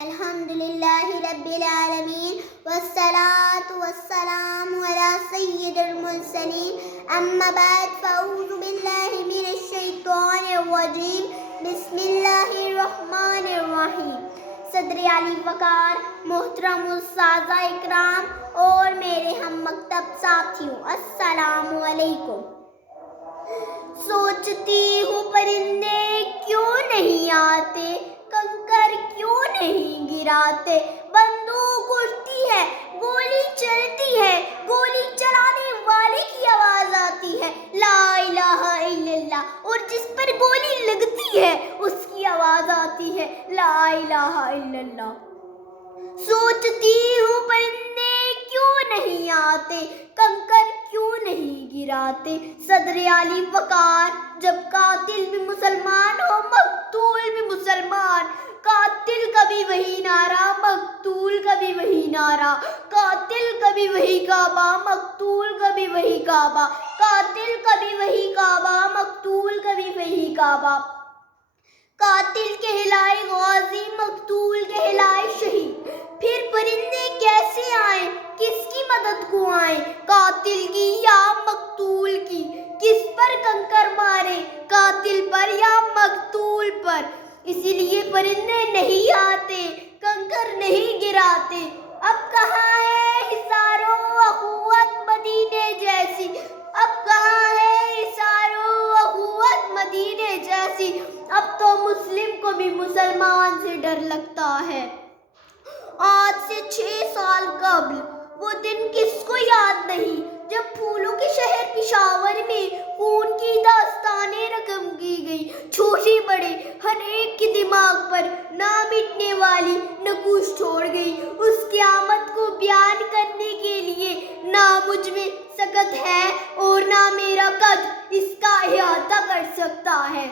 الحمدللہ رب العالمین والصلاة والسلام علی سید المرسلین اما بعد فاعوذ باللہ من الشیطان الرجیم بسم اللہ الرحمن الرحیم۔ صدر علی وقار، محترم اساتذہ اکرام اور میرے ہم مکتب ساتھیوں، السلام علیکم۔ سوچتی ہوں پرندے کیوں نہیں آتے، کنکر کیوں نہیں گراتے، بندوق اٹھتی ہے، گولی چلتی ہے، گولی چلانے والے کی آواز آتی ہے لا الہ الا اللہ، اور جس پر گولی لگتی ہے اس کی آواز آتی ہے لا الہ الا اللہ۔ سوچتی ہوں پرندے کیوں نہیں آتے، کنکر کیوں نہیں گراتے۔ صدر علی وقار، جب قاتل بھی مسلمان ہو مقتول بھی مسلمان، قاتل کا بھی وہی نعرہ مقتول کا بھی وہی نعرہ، قاتل کا بھی وہی کعبہ مقتول کا بھی وہی کعبہ، قاتل کا بھی وہی کعبہ مقتول کا بھی وہی کعبہ۔ قاتل کہلائے غازی، مقتول کہلائے شہید، پھر پرندے کیسے آئیں، کس کی مدد کو آئیں، قاتل کی یا مقتول کی، کس پر کنکر مارے، قاتل پر یا مقتول پر۔ اسی لیے پرندے نہیں آتے، کنکر نہیں گراتے۔ اب کہاں ہے حصار و اخوت مدینے جیسی، اب کہاں ہے حصار و اخوت مدینے جیسی، اب تو مسلم کو بھی مسلمان سے ڈر لگتا ہے۔ آج سے 6 سال قبل وہ دن کس کو یاد نہیں جب پھولوں کے شہر پشاور میں خون کی داستانیں رقم کی گئی، چھوٹے بڑے ہر ایک کے دماغ پر نہ مٹنے والی نقوش چھوڑ گئی۔ اس قیامت کو بیان کرنے کے لیے نہ مجھ میں سکت ہے اور نہ میرا قد اس کا احاطہ کر سکتا ہے،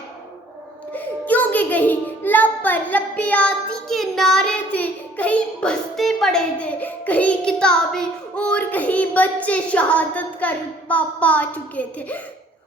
کیونکہ کہیں لب پر لبیاتی کے نعرے تھے، کہیں بستے پڑے تھے، کہیں کتابیں اور کہیں بچے شہادت کا رتبہ پا چکے تھے۔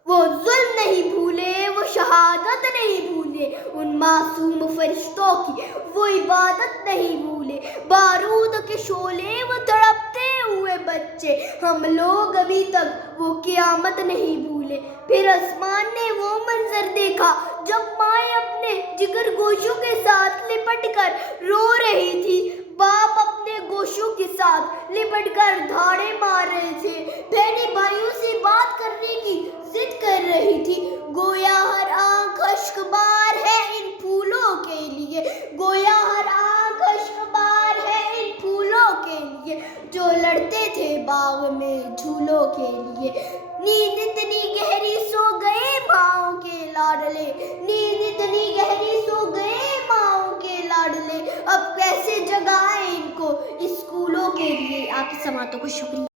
وہ ظلم نہیں بھولے، وہ شہادت نہیں بھولے، ان معصوم فرشتوں کی وہ عبادت نہیں بھولے، بارود کے شعلے وہ تڑپتے ہوئے بچے، ہم لوگ ابھی تک وہ قیامت نہیں بھولے۔ پھر آسمان نے وہ منظر دیکھا جب مائیں اپنے جگر گوشوں کے ساتھ لپٹ کر رو رہی تھی، باپ اپنے گوشوں کے ساتھ لپٹ کر دھاڑے مار رہے تھے، بہنیں بھائیوں سے بات کرنے کی ضد کر رہی تھی، گویا ہر آنکھ اشک بار ہے ان پھولوں کے لیے، گویا ہر آنکھ اشک بار ہے ان پھولوں کے لیے جو لڑتے تھے باغ میں جھولوں کے لیے۔ نیند اتنی گہری سو گئے ماؤں کے لاڈلے، نیند اتنی گہری سو گئے ماؤں کے لاڈلے، اب کیسے جگائیں ان کو اسکولوں کے لیے۔ آپ کی سماعتوں کو شکریہ۔